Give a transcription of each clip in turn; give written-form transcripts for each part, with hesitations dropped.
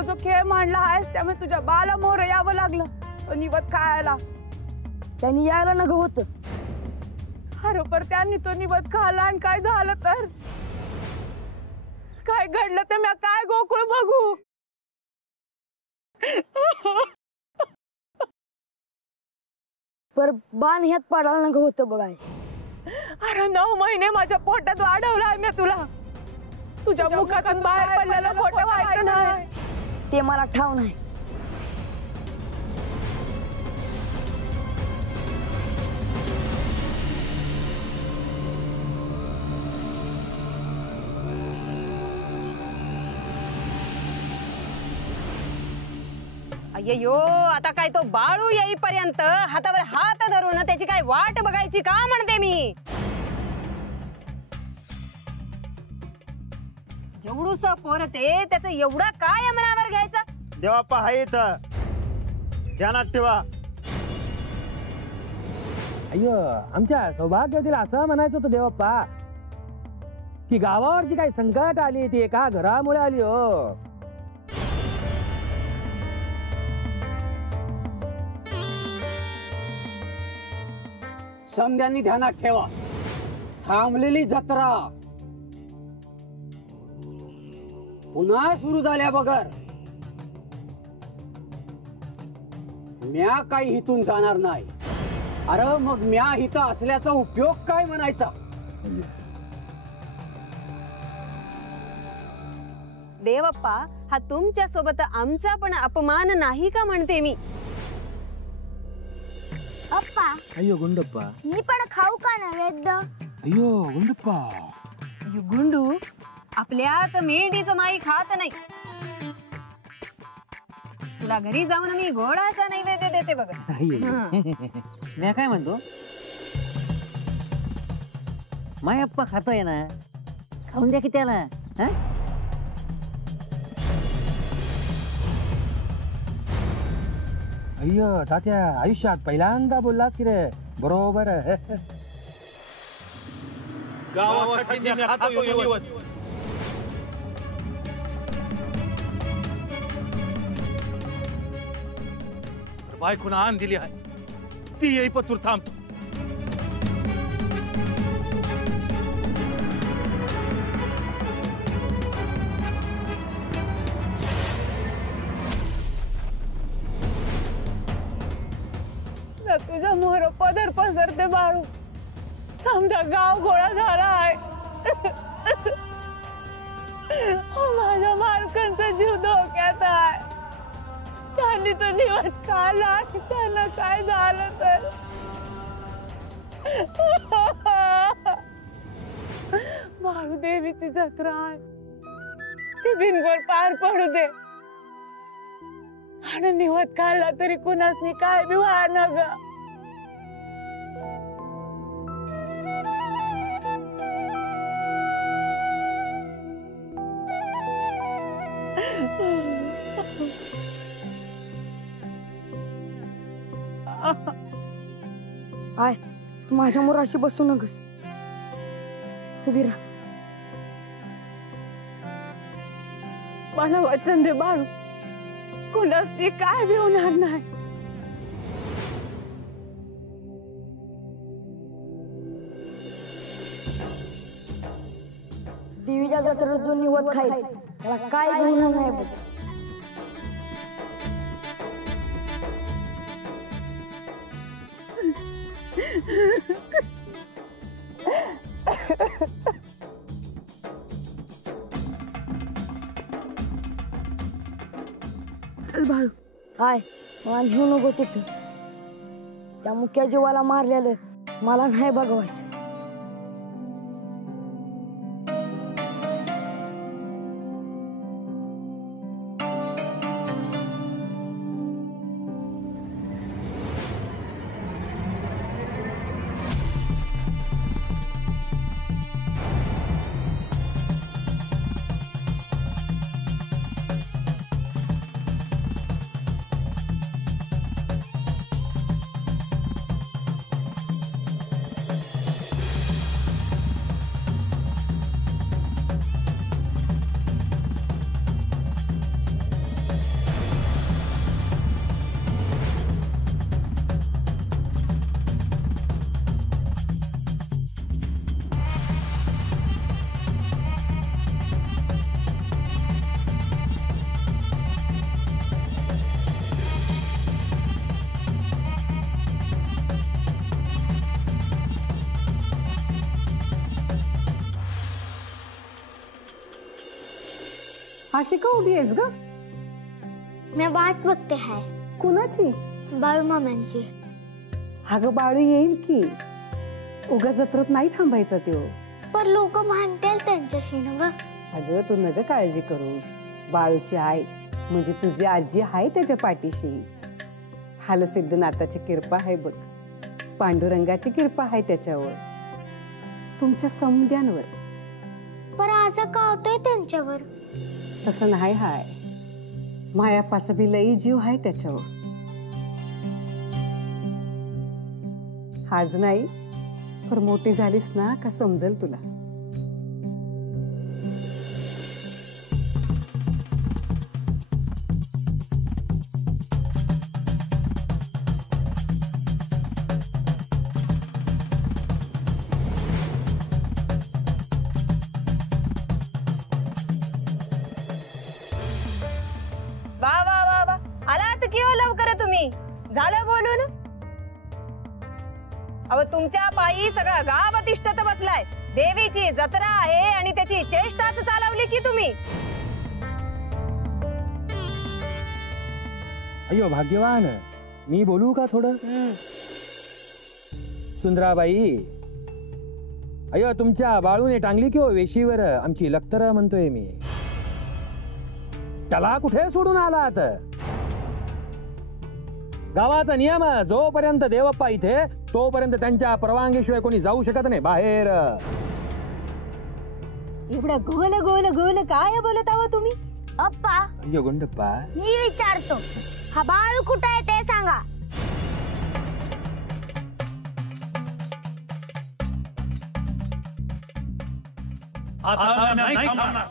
तो जो खेळ मांडला आहेस त्यामुळे तुझ्या बाला मोर यावं लागलं तो निवत खायला. त्यांनी यायला नको होत. अरे पर त्यांनी तो निवत खाला आणि काय झालं तर काय घडलं ते मी काय गोकुळ बघू. पर बाण ह्यात पडायला नको होतं बघाय. अरे 9 महिने माझ्या पोटात वाढवलाय मी तुला. तुझ्या मुखातून बाहेर पडलेलं खोटं व्हायचं नाही. ते मला ठाव नाही. अय्यो आता काय तो बाळू येईपर्यंत हातावर हात धरून त्याची काय वाट बघायची का म्हणते मी. एवढूस पोरते त्याचं एवढा काय मनावर घ्यायचा. देवाप्पा आहे इथं ध्यानात ठेवा. अय्यो आमच्या सौभाग्यातील असं म्हणायचं होतं देवप्पा की गावावरची काही संकट आली ती एका घरामुळे आली. हो समद्यांनी ध्यानात ठेवा. थांबलेली जत्रा पुन्हा सुरू झाल्या बगर म्या काही इथून जाणार नाही. अरे मग म्या इथं असल्याचा उपयोग काय म्हणायचा. देवप्पा हा तुमच्या सोबत आमचा पण अपमान नाही का म्हणते मी. अप्पा अय्यो गुंडप्पा मी पण खाऊ का नैवेद्य. अय्यो गुंडप्पा गुंडू आपल्यात मेंढीचं माई खात नाही. तुला घरी जाऊन मी घोडाचा नैवेद्य देते बघ. मी काय म्हणतो मायप्पा खातोय ना खाऊन द्या की त्याला. अय्यो तात्या आयुष्यात पहिल्यांदा बोललास की रे. बरोबर गावासाठी मी खातो निवत. बायकोनं आण दिली आहे ती येई पतूर थांबतो. तुझ्या मोहर पदर पसरते बाळू. समजा गाव गोळा झाला आहे. माझ्या मालकांचा जीव धोक्यात आहे. त्यांनी तो निवत खाला त्यांना काय झालं तर बाळू देवीची जत्रा आहे ती बिनगोर पार पडू दे. आणि निवत खाल्ला तरी कुणासनी काय बी व्हा न ग. आय तू माझ्या मुराशी बसू नकस. उभी राहा. मला वचन दे बाळू कुणास ती काय बी होणार नाही. देवीच्या जत्रेत जो निवत खाईल त्याला काय होणार नाही बघ. चल बाळू. काय मला घेऊ नको तिथे. त्या मुख्या जीवाला मारलेलं मला नाही बघवायचं. अशी का उभी आहेस ग? मी वाट बघते हाय. कुणाची? बाळू मामांची. अगं बाळू येईल की, उगा जत्रत नाही थांबायचं त्यो. पर लोक म्हणतील त्यांच्याशी ना ग. अगं तू नग काळजी करू, बाळूची आई म्हणजे तुझी आजी आहे त्याच्या पाठीशी. हालसिद्धनाथाची कृपा आहे बघ, पांडुरंगाची कृपा आहे त्याच्यावर, तुमच्या समुद्यांवर. पर असं का होतंय त्यांच्यावर? तसं नाही हाय, मायाप्पाचा बी लई जीव आहे त्याच्यावर. आज नाही पर मोठी झालीस ना का समजेल तुला. वा वा वा वा, आलात की हो लवकर तुम्ही. झालं बोलून? अहो तुमच्या पायी सगळा गाव अतिष्ठत बसलाय. देवीची जत्रा आहे आणि त्याची चेष्टाच चालवली की तुम्ही. अयो भाग्यवान, मी बोलू का थोडं? सुंदराबाई, अयो तुमच्या बाळूने टांगली की हो वेशीवर आमची लखतर म्हणतोय मी. त्याला कुठे सोडून आलात? गावाचा नियम, जोपर्यंत देवप्पा इथे तोपर्यंत त्यांच्या परवानगीशिवाय कोणी जाऊ शकत नाही बाहेर. एवढा गोल गोल गोल काय बोलत आहो तुम्ही? अप्पा, अयो गुंडप्पा, मी विचारतो, हा बाळू कुठे आहे ते सांगा. आता नाही थांबणार.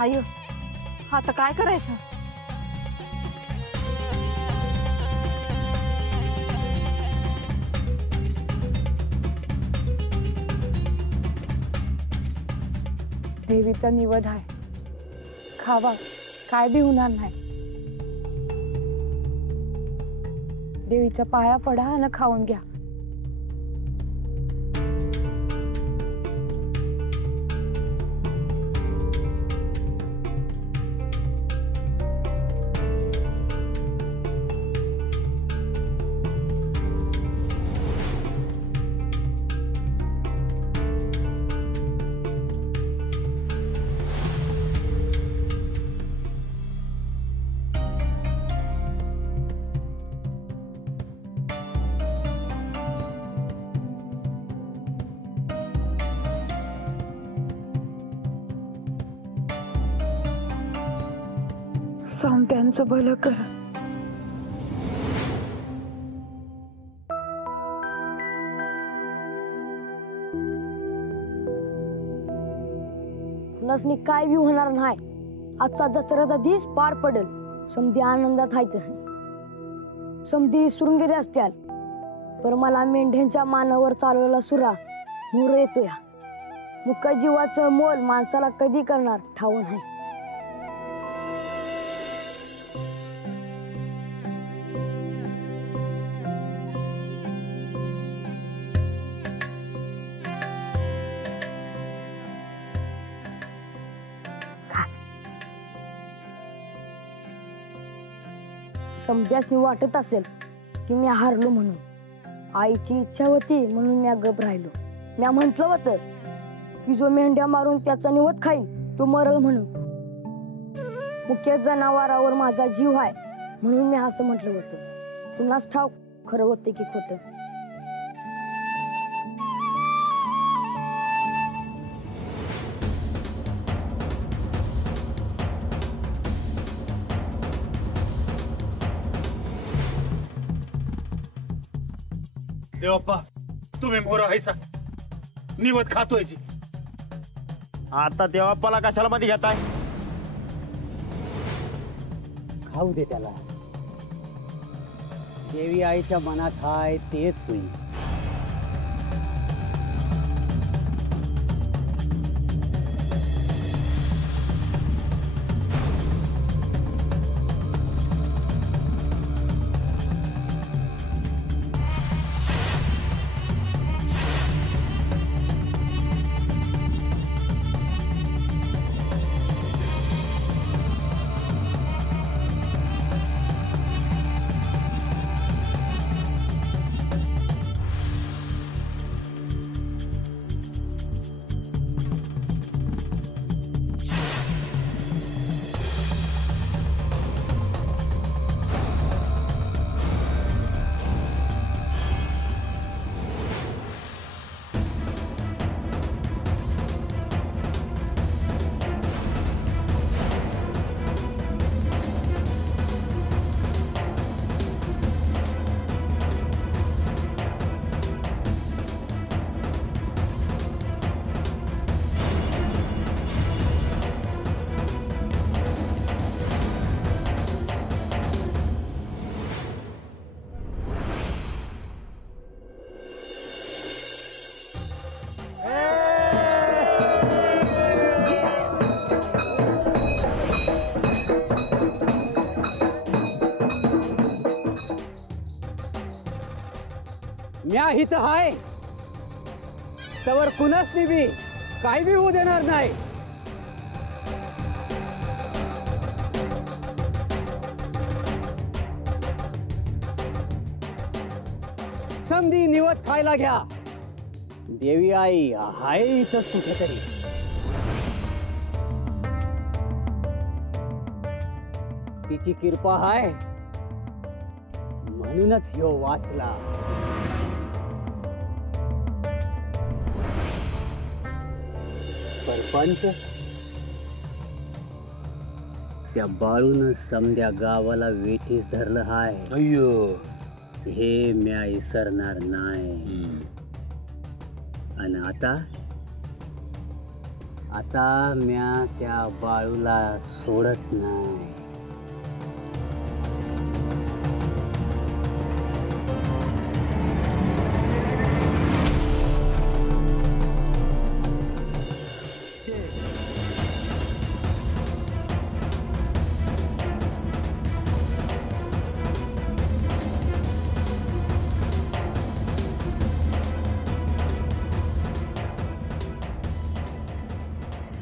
आयो, आता काय करायचं? देवीचा निवद आहे, खावा, काय बी होणार नाही. देवीच्या पाया पडा आणि खाऊन घ्या. त्यांचं भलं कर. कुणासनी काय बी होणार नाही. आजचा जत्रेचा दिवस पार पडेल. समधी आनंदात आहेत, समधी सुरुंगेरी असत्याल, पर मला मेंढ्यांच्या मानावर चालवलेला सुरा मूर येतोय. मुक्का जीवाचं मोल माणसाला कधी करणार ठाऊक नाही. समध्यासनी वाटत असेल की मी हारलो म्हणून. आईची इच्छा होती म्हणून मी गप राहिलो. मी म्हंटलं होतं की जो मेंढ्या मारून त्याचा निवत खाईल तो मरल म्हणून. मुख्य जनावरावर माझा जीव आहे म्हणून मी असं म्हटलं होतं. पुन्हाच ठाऊक खरं होते की खोटं. देवप्पा, तुम्ही मोर हायसा, निवत खातोय जी. आता देवाप्पाला कशाला मध्ये घेताय? खाऊ दे त्याला. देवी आईच्या मनात हाय तेच होईल. म्या हित हाय तवर कुणाच बी काय बी होऊ देणार नाही. समधी निवत खायला घ्या. देवी आई हाय इथंच कुठेतरी. तिची कृपा हाय म्हणूनच ह्यो वाचला. सरपंच त्या बाळून समध्या गावाला वेठीस धरलं हाय. अय्यो हे म्या इसरणार नाही. आणि आता म्या त्या बाळूला सोडत नाही.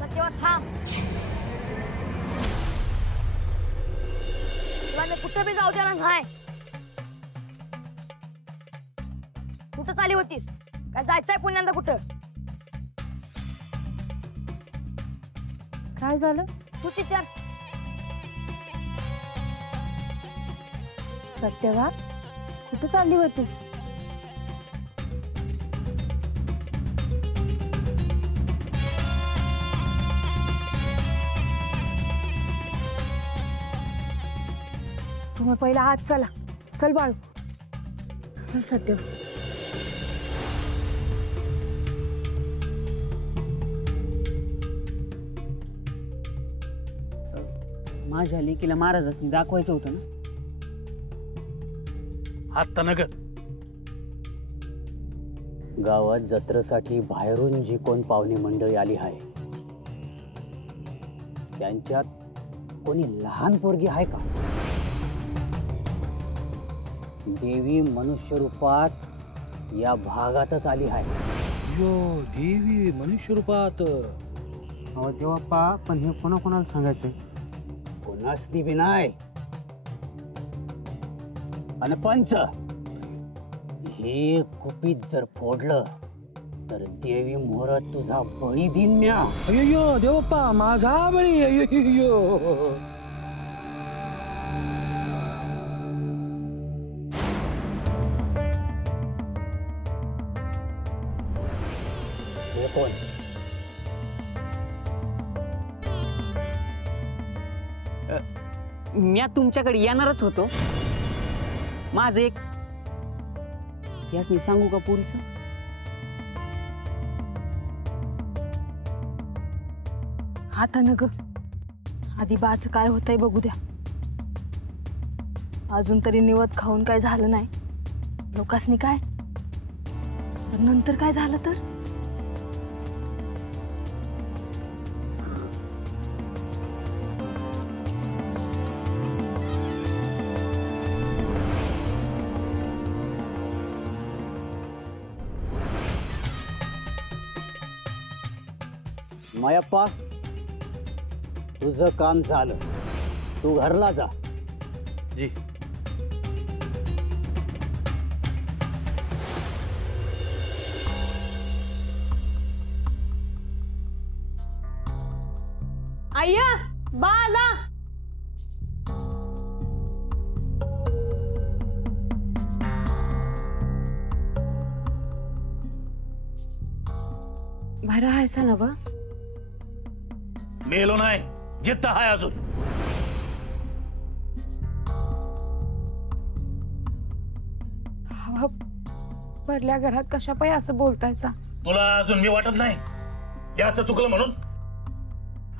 सत्यवान थांब. तुला मी कुठं बी जाऊ देणार नाही. कुठं चाली होतीस? काय जायचंय पुण्यांदा कुठं? काय झालं? तू विचार. सत्यवा कुठं चालली होतीस? तुम्ही पहिला हात चला. चल बाळू. चल सत्य. माझ्या लेकीला महाराजांनी दाखवायचं होतं ना. आता नग गावात जत्रेसाठी बाहेरून जी कोण पाहुणे मंडळी आली आहे त्यांच्यात कोणी लहान पोरगी आहे का? देवी मनुष्य रूपात या भागातच आली आहे. यो देवी मनुष्य रूपात. अहो देवाप्पा, पण हे कोणाकोणाला सांगायचंय? कोणास बी नाही. आणि पंच हे कुपीत जर फोडलं तर देवी मोहर तुझा बळी दिन म्या. अय्यो देवप्पा माझा बळी. अय्यो हे कोण? मी तुमच्याकडे येणारच होतो. माझं एक यासनी सांगू का पोरीचं? आता न ग, आधी बाच काय होतंय बघू द्या. अजून तरी निवत खाऊन काय झालं नाही. लोकांनी काय नंतर काय झालं तर? मायप्पा, तुझं काम झालं. तू घरला जा. जी. आय्या बाला. बाहेर आहेसा ना बा? मेलो नाही, जिद्द हाय अजून. हवा भरल्या घरात कशा पाय असं बोलतायचा? तुला अजून मी वाटत नाही याचं चुकलं म्हणून?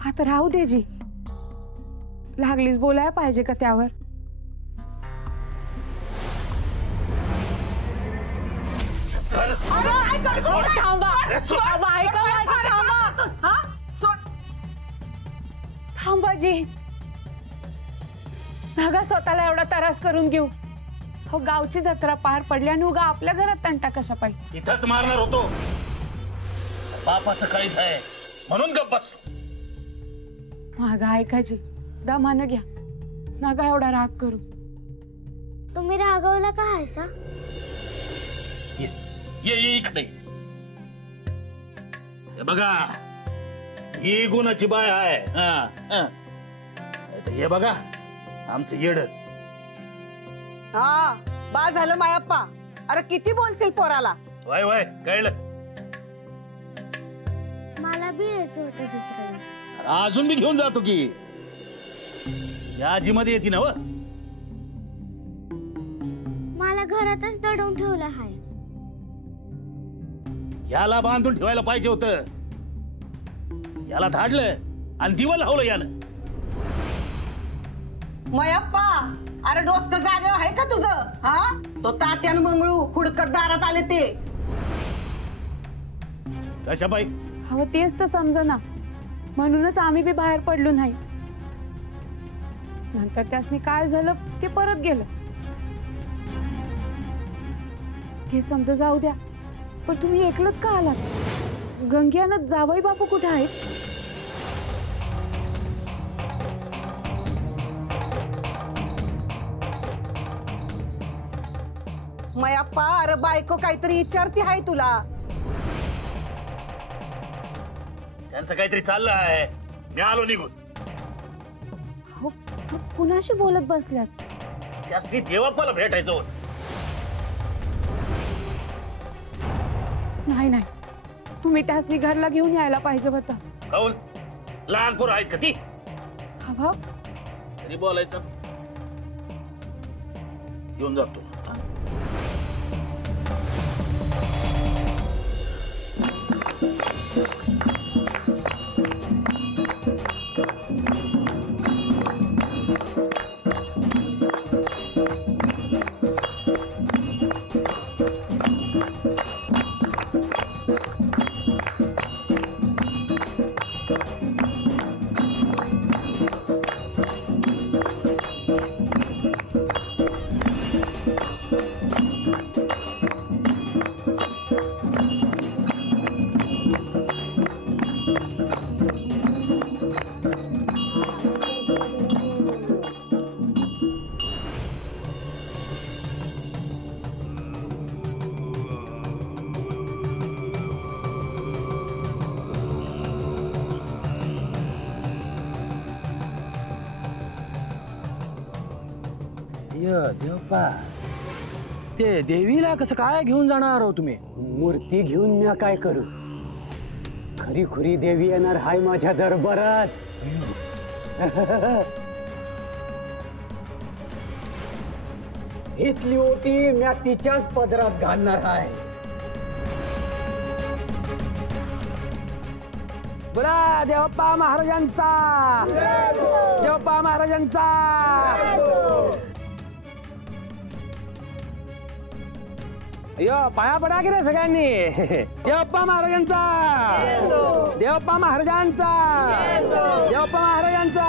आता राहू दे जी. लागलीच बोलायला पाहिजे का त्यावर? थांबा जी. नका स्वतःला एवढा त्रास करून घेऊ. हो गावची जत्रा पार पडली आणि उगा आपल्या घरात तंटा कशा पाहिजे. इथंच मारणार होतो. बापाचं काहीच आहे म्हणून गप्प बसतो. माझं ऐकायची दमानं घ्या, नका एवढा राग करू. तुम्ही रागवला का हायसा? ये ये ये इकडे. हे बघा ही गुणाची बाय आहे. हे बघा आमचं येड. हा बा झालं मायप्पा. अरे किती बोलशील पोराला. वय वय कळलं. मला बी यायचं होतं जत्रेला. अजून बी घेऊन जातो की. या आजी मध्ये येते ना व. मला घरातच दडवून ठेवलं हाय. याला बांधून ठेवायला पाहिजे होतं. याला धाडलं आणि दिवं लावलं यानं. मायप्पा अरे डोसक जागेवर आहे का तुझं? हा तो तात्यान मंगळू हुडकत दारात आले ते. कशा बाई? हो तेच तर समजना, म्हणूनच आम्ही बी बाहेर पडलो नाही. नंतर त्यासनी काय झालं ते परत गेलं. हे समजा जाऊ द्या, पण तुम्ही एकलंच का आलात? गंग्यानं जावई बापू कुठे आहेत? मायप्पा अरे बायको काहीतरी विचारती आहे तुला. त्यांचं काहीतरी चाललं आहे. मी आलो निघून. हो कुणाशी बोलत बसल्यात? त्यासनी देवाप्पाला भेटायचं होतं. नाही नाही, तुम्ही त्यासनी घरला घेऊन यायला पाहिजे होतं. काऊन? लहान पोरं आहेत का ती? हवा तरी बोलायचं. घेऊन जातो. देवप्पा ते देवीला कसं काय घेऊन जाणार हो तुम्ही? मूर्ती घेऊन मी काय करू? खरी खुरी देवी येणार हाय माझ्या दरबारात. इथली ओटी मी तिच्याच पदरात घालणार आहे. बोला देवप्पा महाराजांचा. देवप्पा महाराजांचा. अयो पाया पडा की रे सगळ्यांनी. देवप्पा महाराजांचा. देवप्पा महाराजांचा. देवप्पा महाराजांचा.